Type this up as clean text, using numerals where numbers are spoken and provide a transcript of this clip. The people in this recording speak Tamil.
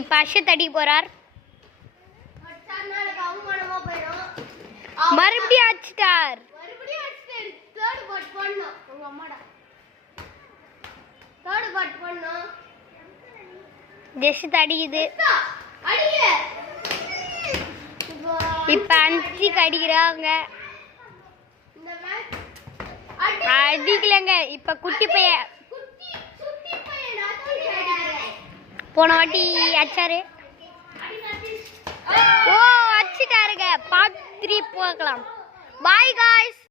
இப்ப அஷத் அடிக்க போறார். மறுபடியும் அடிச்சிட்டார். ஜெஷித் அடிக்குது. இப்ப அஞ்சுக்கு அடிக்கிறாங்க. அடிக்கலங்க. இப்ப குட்டி பையன் போன வாட்டி அச்சாரு. ஓ அடிச்சிட்டாருங்க. பார்ட் 3 பார்க்கலாம். Bye guys.